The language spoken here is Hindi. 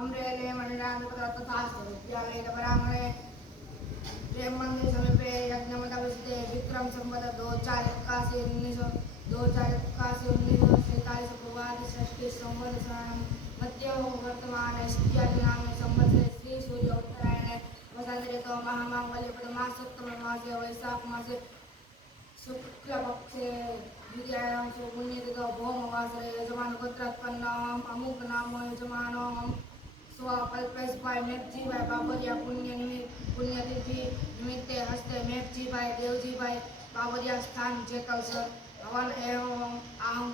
अम्रेले मणिरान्ध्रप्रदेश तथा विद्यालयपराङ्गणे प्रेम दो चार इक्यासी उन्नीस सौ सैतालीस पूर्वादि षष्ठी संवत्सरणम मध्य वर्तमान इत्यादि संवत्सरे श्री उत्तरायणे वसंत ऋतु महामांगल्य प्रथमास सप्तम मासे वैशाख मासे शुक्ल पक्षे द्वितीयायां सु पुण्यतिथौ भौमवासरे यजमान गोत्रोत्पन्नम् अमुक नाम यजमानम् मेघजीभाई बाबरिया पुण्य निमित्त पुण्यतिथि निमित्ते हस्ते मेघजीभाई देवजीभाई પાવરિયા સ્થાન જેતલસર હવન એવમ આહમ